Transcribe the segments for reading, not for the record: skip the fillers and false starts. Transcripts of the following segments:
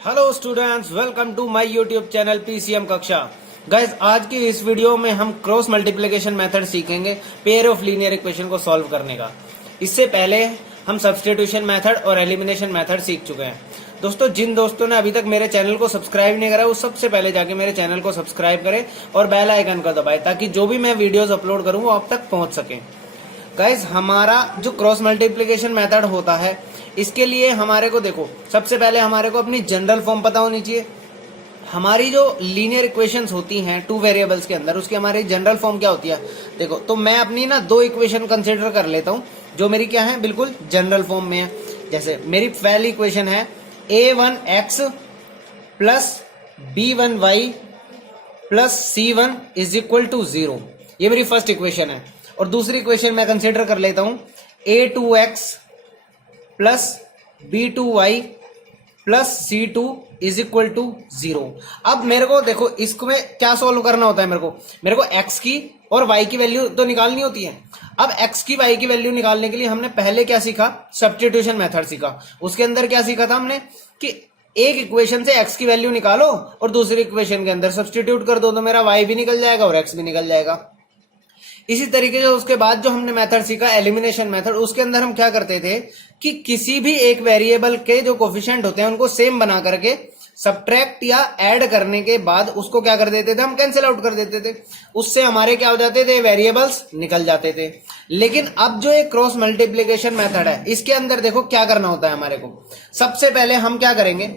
Hello students, welcome to my YouTube channel PCM कक्षा। Guys, आज की इस वीडियो में हम क्रॉस मल्टीप्लिकेशन मेथड सीखेंगे पेयर ऑफ लीनियर इक्वेशन को सॉल्व करने का। इससे पहले हम सब्स्टिट्यूशन मेथड और एलिमिनेशन मेथड सीख चुके हैं। दोस्तों, जिन दोस्तों ने अभी तक मेरे चैनल को सब्सक्राइब नहीं करा वो सबसे पहले जाके मेरे चैनल को सब्सक्राइब करें और बेल आइकन को दबाएं ताकि जो भी मैं वीडियोज अपलोड करूँ वो आप तक पहुंच सके। गाइस, हमारा जो क्रॉस मल्टीप्लिकेशन मेथड होता है इसके लिए हमारे को देखो, सबसे पहले हमारे को अपनी जनरल फॉर्म पता होनी चाहिए। हमारी जो लीनियर इक्वेशंस होती हैं टू वेरिएबल्स के अंदर, उसकी हमारी जनरल फॉर्म क्या होती है देखो। तो मैं अपनी ना दो इक्वेशन कंसिडर कर लेता हूं जो मेरी क्या है, बिल्कुल जनरल फॉर्म में है। जैसे मेरी पहली इक्वेशन है a1x plus b1y plus c1 is equal to 0। ये मेरी फर्स्ट इक्वेशन है। और दूसरी इक्वेशन मैं कंसिडर कर लेता हूं a2x plus b2y plus c2 is equal to 0। अब मेरे को देखो, इसको में क्या सॉल्व करना होता है, मेरे को x की और y की वैल्यू तो निकालनी होती है। अब x की y की वैल्यू निकालने के लिए हमने पहले क्या सीखा, सब्स्टिट्यूशन मेथड सीखा। उसके अंदर क्या सीखा था हमने कि एक इक्वेशन से x की वैल्यू निकालो और दूसरी इक्वेशन के अंदर सब्स्टिट्यूट कर दो तो मेरा y भी निकल जाएगा और x भी निकल जाएगा। इसी तरीके से उसके बाद जो हमने मेथड सीखा एलिमिनेशन मेथड, उसके अंदर हम क्या करते थे कि किसी भी एक वेरिएबल के जो कोफिशिएंट होते हैं उनको सेम बना करके सब्ट्रैक्ट या ऐड करने के बाद उसको क्या कर देते थे, हम कैंसिल आउट कर देते थे। उससे हमारे क्या हो जाते थे, वेरिएबल्स निकल जाते थे। लेकिन अब जो एक क्रॉस मल्टीप्लिकेशन मेथड है इसके अंदर देखो क्या करना होता है हमारे को। सबसे पहले हम क्या करेंगे,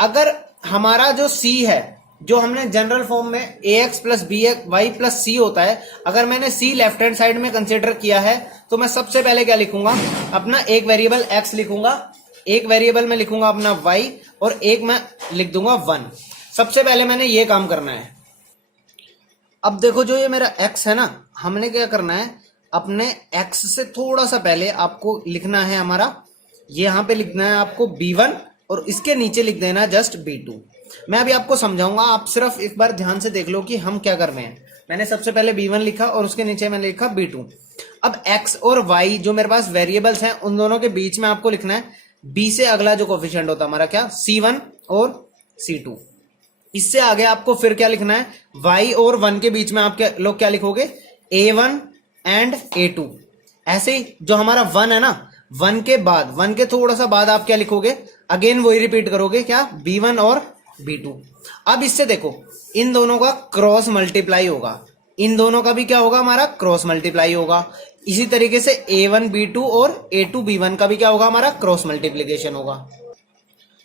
अगर हमारा जो c है, जो हमने जनरल फॉर्म में ax plus B Y plus C होता है, अगर मैंने c लेफ्ट हैंड साइड में कंसिडर किया है तो मैं सबसे पहले क्या लिखूंगा, अपना एक वेरिएबल x लिखूंगा, एक वेरिएबल में लिखूंगा अपना y और एक मैं लिख दूंगा 1। सबसे पहले मैंने ये काम करना है। अब देखो, जो ये मेरा x है ना, हमने क्या करना है, अपने x से थोड़ा सा पहले आपको लिखना है हमारा, ये यहां पे लिखना है आपको b1 और इसके नीचे लिख देना है जस्ट b2। मैं अभी आपको समझाऊंगा, आप सिर्फ एक बार ध्यान से देख लो कि हम क्या कर रहे हैं। मैंने सबसे पहले b1 लिखा और उसके नीचे मैंने लिखा b2। अब x और y जो मेरे पास वेरिएबल्स हैं उन दोनों के बीच में आपको लिखना है b से अगला जो कोफिशिएंट होता है हमारा क्या, c1 और c2। इससे आगे आपको फिर क्या लिखना है, y और 1 के बीच में आप क्या लोग क्या लिखोगे, a1 एंड a2। ऐसे ही जो हमारा 1 है ना, 1 के बाद, 1 के थोड़ा सा बाद आप क्या लिखोगे, अगेन वही रिपीट करोगे क्या, b1 और b2। अब इससे देखो, इन दोनों का क्रॉस मल्टीप्लाई होगा, इन दोनों का भी क्या होगा, हमारा क्रॉस मल्टीप्लाई होगा। इसी तरीके से a1 b2 और a2 b1 का भी क्या होगा, हमारा क्रॉस मल्टीप्लिकेशन होगा।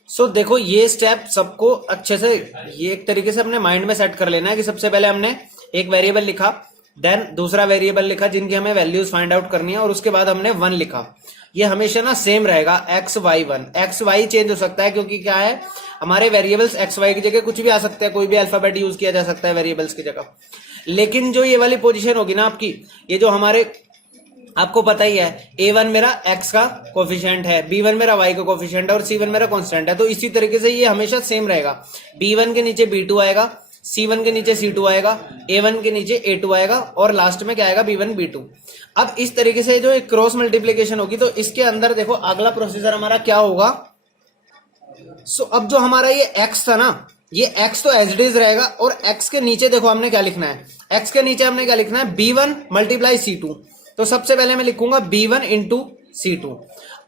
सो देखो, ये स्टेप सबको अच्छे से ये एक तरीके से अपने माइंड में सेट कर लेना है कि सबसे पहले हमने एक वेरिएबल लिखा, देन दूसरा वेरिएबल लिखा जिनकी हमें वैल्यूज फाइंड आउट करनी है, और उसके बाद हमने 1 लिखा। ये हमेशा ना सेम रहेगा, x y 1। X y change हो सकता है क्योंकि क्या है, हमारे वेरिएबल्स एक्स वाई की जगह कुछ भी आ सकते हैं, कोई भी अल्फाबेट यूज किया जा सकता है वेरिएबल्स की जगह। लेकिन जो ये वाली पोजीशन होगी ना आपकी, ये जो हमारे, आपको पता ही है a1 मेरा x का कोफिशिएंट है, b1 मेरा y का कोफिशिएंट है और c1 मेरा कांस्टेंट है। तो इसी तरीके से ये हमेशा सेम रहेगा, b1 के नीचे b2 आएगा, c1 के नीचे c2 आएगा, a1 के नीचे a2 आएगा और लास्ट में क्या आएगा, b1 b2। अब इस तरीके से जो एक क्रॉस मल्टीप्लिकेशन होगी तो इसके अंदर देखो अगला प्रोसीजर हमारा क्या होगा। सो अब जो हमारा ये x था ना, ये x तो एज इट इज रहेगा और x के नीचे देखो हमने क्या लिखना है, x के नीचे हमने क्या लिखना है, b1 मल्टीप्लाई c2। तो सबसे पहले मैं लिखूंगा b1 इंटू c2।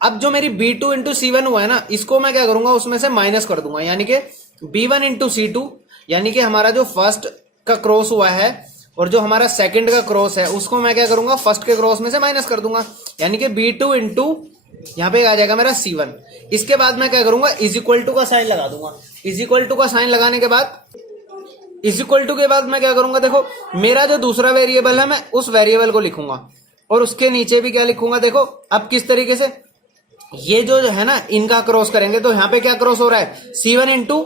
अब जो मेरी b2 इंटू c1 हुआ है ना, इसको मैं क्या करूंगा, उसमें से माइनस कर दूंगा, यानी कि b1 इंटू c2, यानी कि हमारा जो फर्स्ट का क्रॉस हुआ है और जो हमारा सेकंड का क्रॉस है उसको मैं क्या करूंगा, फर्स्ट के क्रॉस में से माइनस कर दूंगा, यानी कि b2 इंटू यहां पे आ जाएगा मेरा c1। इसके बाद मैं क्या करूंगा, इज इक्वल टू का साइन लगा दूंगा। इज इक्वल टू का साइन लगाने के बाद, इज इक्वल टू के बाद मैं क्या करूंगा, देखो मेरा जो दूसरा वेरिएबल है मैं उस वेरिएबल को लिखूंगा और उसके नीचे भी क्या लिखूंगा। देखो अब किस तरीके से ये जो है ना, इनका क्रॉस करेंगे तो यहाँ पे क्या क्रॉस हो रहा है, c1 into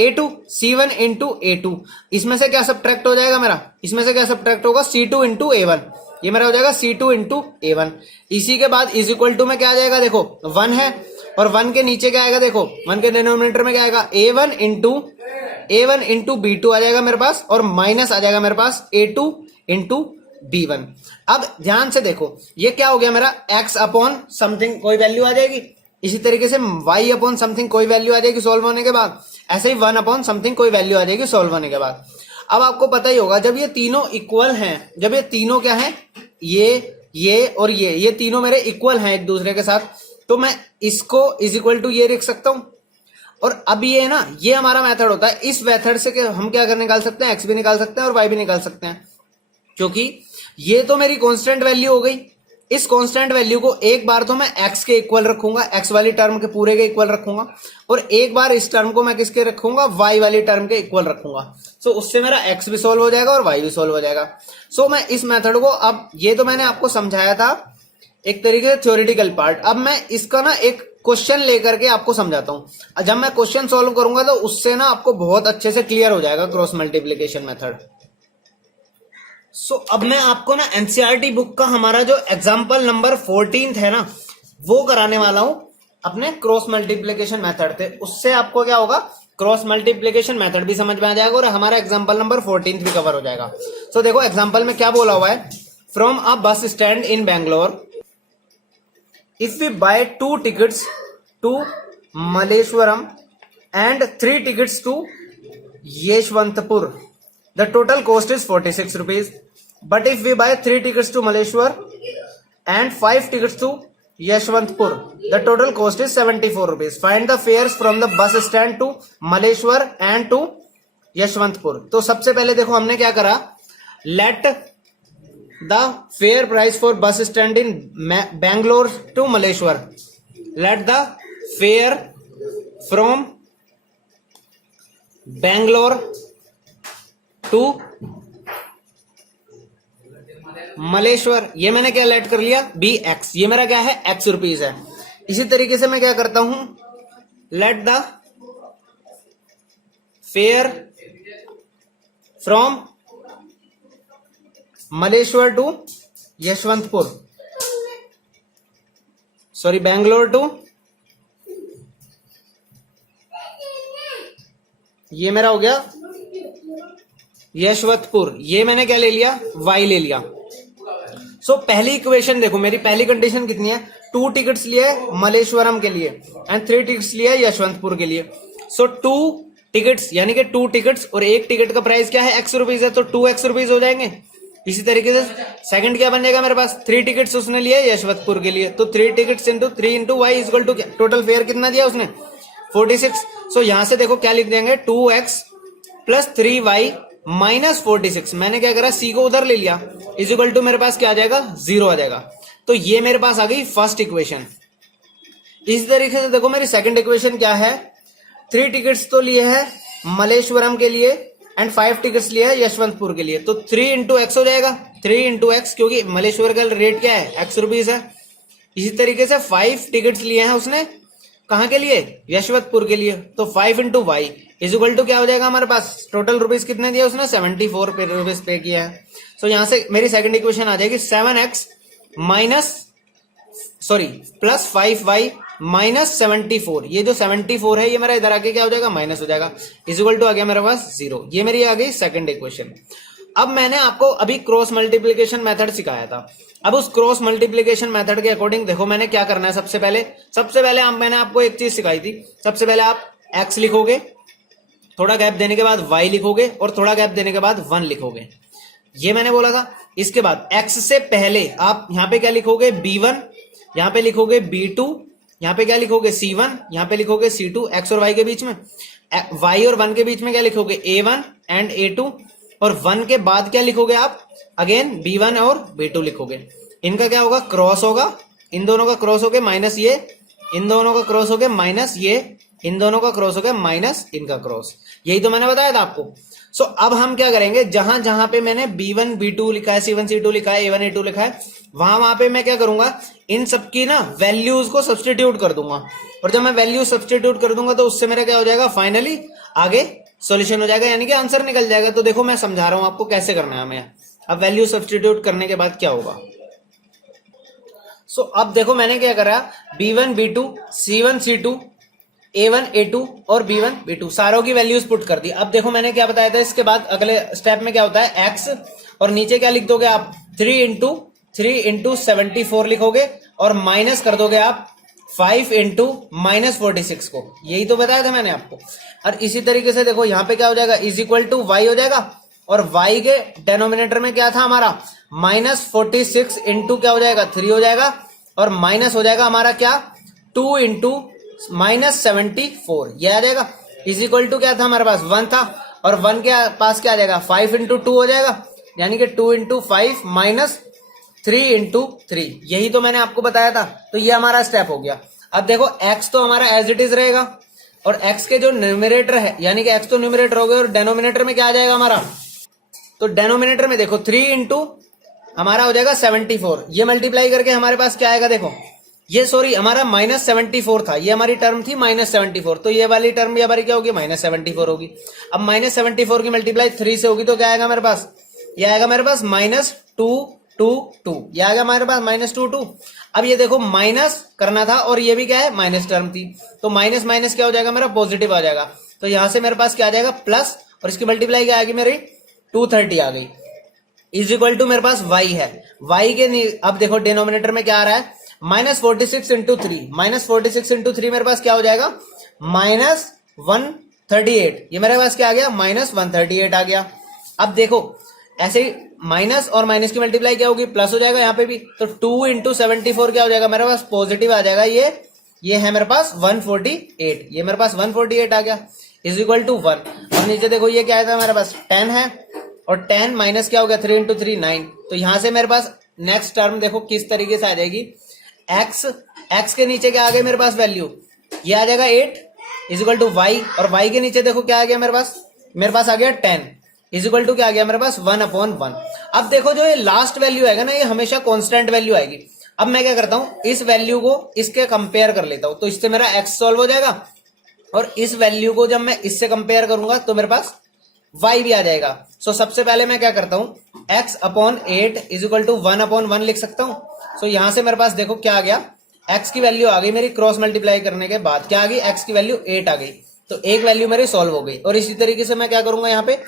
a2, c1 into a2। इसमें से क्या सब्ट्रैक्ट हो जाएगा मेरा, इसमें से क्या सब्ट्रैक्ट होगा, c2 इंटू a1। ये मेरा हो जाएगा c2 इंटू a1। इसी के बाद इज इक्वल टू में क्या आ जाएगा, देखो 1 है और 1 के नीचे क्या आएगा, देखो 1 के डिनोमिनेटर में क्या आएगा, a1 इंटू b2 आ जाएगा मेरे पास और माइनस आ जाएगा मेरे पास a2 इंटू b1। अब ध्यान से देखो, ये क्या हो गया मेरा, x अपॉन समथिंग कोई वैल्यू आ जाएगी, इसी तरीके से y अपॉन समथिंग कोई वैल्यू आ जाएगी सॉल्व होने के बाद। ऐसे ही 1 समथिंग कोई वैल्यू आ जाएगी सॉल्व होने के बाद। अब आपको पता ही होगा जब ये तीनों इक्वल हैं, जब ये तीनों क्या है, ये और ये तीनों मेरे इक्वल हैं एक दूसरे के साथ, तो मैं इसको इज इक्वल टू ये लिख सकता हूं। और अब ये ना, ये हमारा मेथड होता है। इस मेथड से हम क्या कर निकाल सकते हैं, एक्स भी निकाल सकते हैं और वाई भी निकाल सकते हैं, क्योंकि ये तो मेरी कांस्टेंट वैल्यू हो गई। इस कांस्टेंट वैल्यू को एक बार तो मैं x के इक्वल रखूंगा, x वाली टर्म के पूरे के इक्वल रखूंगा, और एक बार इस टर्म को मैं किसके रखूंगा, y वाली टर्म के इक्वल रखूंगा। सो उससे मेरा x भी सॉल्व हो जाएगा और y भी सॉल्व हो जाएगा। सो मैं इस मेथड को, अब ये तो मैंने आपको समझाया था एक तरीके से थ्योरेटिकल पार्ट, अब मैं इसका ना एक क्वेश्चन लेकर के आपको समझाता हूं। जब मैं क्वेश्चन सॉल्व करूंगा तो उससे ना आपको बहुत अच्छे से क्लियर हो जाएगा क्रॉस मल्टीप्लीकेशन मेथड। अब मैं आपको ना एनसीईआरटी बुक का हमारा जो एग्जाम्पल नंबर 14 है ना, वो कराने वाला हूं अपने क्रॉस मल्टीप्लीकेशन मेथड से। उससे आपको क्या होगा, क्रॉस मल्टीप्लीकेशन मेथड भी समझ में आ जाएगा और हमारा एग्जाम्पल नंबर 14 भी कवर हो जाएगा। देखो एग्जाम्पल में क्या बोला हुआ है, from a bus stand in Bangalore if we buy 2 tickets to Malleshwaram and 3 tickets to Yeshwanthpur, the total cost is 46 rupees. But if we buy 3 tickets to Maleshwar and 5 tickets to Yashwantpur, the total cost is 74 rupees. Find the fares from the bus stand to Maleshwar and to Yashwantpur. तो सबसे पहले देखो हमने क्या करा, let the fare price for bus stand in Bangalore to Maleshwar. Let the fare from Bangalore to Malleshwar, ये मैंने क्या लेट कर लिया, BX, ये मेरा क्या है, X रुपीज है। इसी तरीके से मैं क्या करता हूं, let the fare from Malleshwar to Yeshwanthpur, sorry Bangalore to, ये मेरा हो गया यशवंतपुर, ये मैंने क्या ले लिया, Y ले लिया। पहली इक्वेशन देखो, मेरी पहली कंडीशन कितनी है, 2 टिकट्स लिए मलेश्वरम के लिए एंड 3 टिकट्स लिए यशवंतपुर के लिए। 2 टिकट्स यानी कि 2 टिकट्स और एक टिकट का प्राइस क्या है, X रुपीज है, तो 2X रुपीज हो जाएंगे। इसी तरीके से सेकंड क्या बन जाएगा मेरे पास, 3 टिकट्स उसने लिए यशवंतपुर के लिए, तो 3 tickets into 3 into y equal to total fare कितना दिया उसने, 46। यहां से देखो क्या लिख देंगे, 2X प्लस 3Y माइनस 46, मैंने क्या करा, C को उधर ले लिया, इज इक्वल टू मेरे पास क्या आ जाएगा, 0 आ जाएगा। तो ये मेरे पास आ गई फर्स्ट इक्वेशन। इस तरीके से देखो मेरी सेकंड इक्वेशन क्या है, 3 टिकट्स तो लिए है मलेश्वरम के लिए एंड 5 टिकट्स लिए है यशवंतपुर के लिए, तो 3 इंटू एक्स हो जाएगा, 3 इंटू एक्स, क्योंकि मलेश्वर का रेट क्या है, X रुपीज है। इसी तरीके से 5 टिकट्स लिए हैं उसने, कहां के लिए, यशवंतपुर के लिए, तो 5 into y is equal to क्या हो जाएगा हमारे पास, टोटल रुपीज कितने दिया उसने, 74 रुपीज पे किया है। यहां से मेरी सेकंड इक्वेशन आ जाएगी 7x minus sorry plus 5y minus 74, ये जो 74 है ये मेरा इधर आके क्या हो जाएगा, माइनस हो जाएगा, इज इक्वल टू आ गया मेरे पास 0। ये मेरी आ गई सेकंड इक्वेशन। अब मैंने आपको अभी क्रॉस मल्टीप्लीकेशन मेथड सिखाया था। अब उस क्रॉस मल्टीप्लीकेशन मेथड के अकॉर्डिंग देखो मैंने क्या करना है, सबसे पहले मैंने आपको एक चीज सिखाई थी। सबसे पहले आप x लिखोगे, थोड़ा गैप देने के बाद y लिखोगे और थोड़ा गैप देने के बाद 1 लिखोगे, ये मैंने बोला था। इसके बाद x से पहले आप यहां पे क्या लिखोगे, b1, यहां पे लिखोगे b2, यहां पे क्या लिखोगे c1, यहां पे लिखोगे c2, x और y के बीच में, y और 1 के बीच में क्या लिखोगे, a1 एंड a2, और 1 के बाद क्या लिखोगे आप, अगेन b1 और b2 लिखोगे। इनका क्या होगा, क्रॉस होगा, इन दोनों का क्रॉस हो गया माइनस ये, इन दोनों का क्रॉस हो गया माइनस ये, इन दोनों का क्रॉस हो गया माइनस इनका क्रॉस। यही तो मैंने बताया था आपको। अब हम क्या करेंगे, जहां जहां पे मैंने b1 b2 लिखा है, c1 c2 लिखा है, a1 a2 लिखा है, वहां पे मैं क्या करूंगा, इन सबकी ना वैल्यूज को सब्सटीट्यूट कर दूंगा, और जब मैं वैल्यू सब्सटीट्यूट कर दूंगा तो उससे मेरा क्या हो जाएगा, फाइनली आगे सॉल्यूशन हो जाएगा, यानी कि आंसर निकल जाएगा। तो देखो मैं समझा रहा हूं आपको कैसे करना है हमें। अब वैल्यू सब्सटीट्यूट करने के बाद क्या होगा, अब देखो मैंने क्या करा, b1 b2 c1 c2 a1 a2 और b1 b2 सारों की वैल्यूज पुट कर दी। अब देखो मैंने क्या बताया था, इसके बाद अगले स्टेप में क्या होता है, x और नीचे क्या लिख दोगे आप, 3 इंटू 74 लिखोगे और माइनस कर दोगे आप 5 इंटू -46 को, यही तो बताया था मैंने आपको। और इसी तरीके से देखो यहाँ पे क्या हो जाएगा, इज इक्वल टू वाई हो जाएगा, और y के डेनोमिनेटर में क्या था हमारा -46 इंटू क्या हो जाएगा 3 हो जाएगा, और माइनस हो जाएगा हमारा क्या 2 इंटू -74 ये आ जाएगा। इज इक्वल टू क्या था हमारे पास 1 था, और 1 के पास क्या आ जाएगा 5 इंटू 2 हो जाएगा, यानी कि 2 इंटू 5 -3 इंटू 3, यही तो मैंने आपको बताया था। तो ये हमारा स्टेप हो गया। अब देखो x तो हमारा एज इट इज रहेगा, और x के जो न्यूमरेटर है, यानी कि x तो न्यूमरेटर हो गया, और डेनोमिनेटर में क्या आ जाएगा हमारा, तो डेनोमिनेटर में देखो 3 इंटू हमारा हो जाएगा 74, ये मल्टीप्लाई करके हमारे पास क्या आएगा, देखो ये सॉरी हमारा -74 था, ये हमारी टर्म थी -74, तो ये वाली टर्म भी हमारी क्या होगी -74 होगी। अब -74 की मल्टीप्लाई 3 से होगी तो क्या आएगा मेरे पास, ये आएगा मेरे पास -222, ये आएगा हमारे पास -22। अब ये देखो माइनस करना था, और ये भी क्या है माइनस टर्म थी, तो माइनस माइनस क्या हो जाएगा मेरा पॉजिटिव आ जाएगा, तो यहां से मेरे पास क्या आ जाएगा प्लस, और इसकी मल्टीप्लाई क्या आएगी मेरी 230 आ गई, इज इक्वल टू मेरे पास y है। y के अब देखो डिनोमिनेटर में क्या आ रहा है -46 इंटू 3, -46 इंटू 3 मेरे पास क्या हो जाएगा -138, ये मेरे पास क्या आ गया -138 आ गया। अब देखो ऐसे ही माइनस और माइनस की मल्टीप्लाई क्या होगी प्लस हो जाएगा यहाँ पे भी, तो 2 इंटू 74 क्या हो जाएगा मेरे पास पॉजिटिव आ जाएगा, ये है मेरे पास 148, ये मेरे पास 148 आ गया, इज इक्वल टू 1। और नीचे देखो ये क्या था मेरे पास 10 है, और 10 माइनस क्या हो गया 3 इंटू 3 9, तो यहां से मेरे पास नेक्स्ट टर्म देखो किस तरीके से आ जाएगी, x के नीचे क्या आ गया मेरे पास वैल्यू, ये आ जाएगा 8 इज इक्वल टू y, और y के नीचे देखो क्या आ गया मेरे पास आ गया 10 इज इक्वल टू क्या आ गया मेरे पास 1/1। अब देखो जो ये लास्ट वैल्यू आएगा ना, ये हमेशा कांस्टेंट वैल्यू आएगी। अब मैं क्या करता हूं, इस वैल्यू को इसके कंपेयर कर लेता हूं, तो इससे मेरा x सॉल्व हो जाएगा, और इस वैल्यू को जब मैं इससे कंपेयर करूंगा तो मेरे पास y भी आ जाएगा। सो सबसे पहले मैं क्या करता हूं x/8 इज इक्वल टू 1/1 लिख सकता हूं। सो यहां से मेरे पास देखो क्या आ गया, x की वैल्यू आ गई मेरी, क्रॉस मल्टीप्लाई करने के बाद क्या आ गई, x की वैल्यू 8 आ गई, तो एक वैल्यू मेरी सॉल्व हो गई। और इसी तरीके से मैं क्या करूंगा यहाँ पे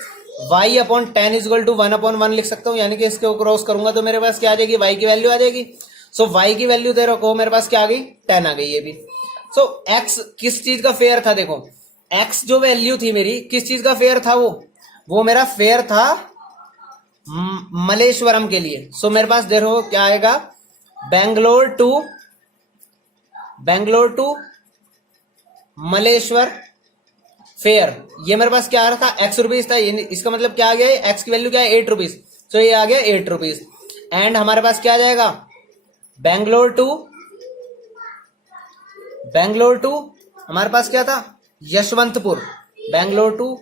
y/10 इज इक्वल टू 1/1 लिख सकता हूँ, यानी कि इसको क्रॉस करूंगा तो मेरे पास क्या आ जाएगी y की वैल्यू आ जाएगी। सो y की वैल्यू दे रखो मेरे पास क्या आ गई 10 आ गई ये भी। सो x किस चीज का फेयर था, देखो x जो वैल्यू थी मेरी किस चीज का फेयर था, वो मेरा फेयर था मलेश्वरम के लिए। सो मेरे पास देखो क्या आएगा, बेंगलोर टू मलेश्वर फेयर, ये मेरे पास क्या आ रहा था x रुपीज था, इसका मतलब क्या आ गया x की वैल्यू क्या है 8 रुपीज, सो ये आ गया 8 रुपीज। एंड हमारे पास क्या आ जाएगा बेंगलोर टू हमारे पास क्या था यशवंतपुर, बेंगलोर टू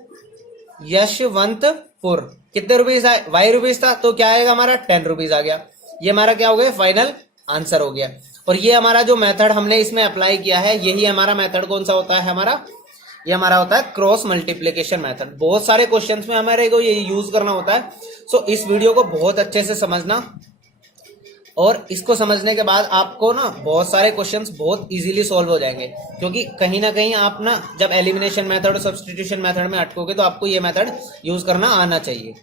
यशवंतपुर कितने रुपीज है y रुपीज था, तो क्या आएगा हमारा 10 रुपीज आ गया। ये हमारा क्या हो गया फाइनल आंसर हो गया। और ये हमारा जो मेथड हमने इसमें अप्लाई किया है, यही हमारा मेथड कौन सा होता है हमारा, ये हमारा होता है क्रॉस मल्टीप्लिकेशन मेथड। बहुत सारे क्वेश्चंस में हमारे को ये यूज करना होता है। सो इस वीडियो को बहुत अच्छे से समझना, और इसको समझने के बाद आपको ना बहुत सारे क्वेश्चंस बहुत इजीली सॉल्व हो जाएंगे, क्योंकि कहीं ना कहीं आप ना जब एलिमिनेशन मेथड और सब्स्टिट्यूशन मेथड में अटकोगे तो आपको ये मेथड यूज करना आना चाहिए।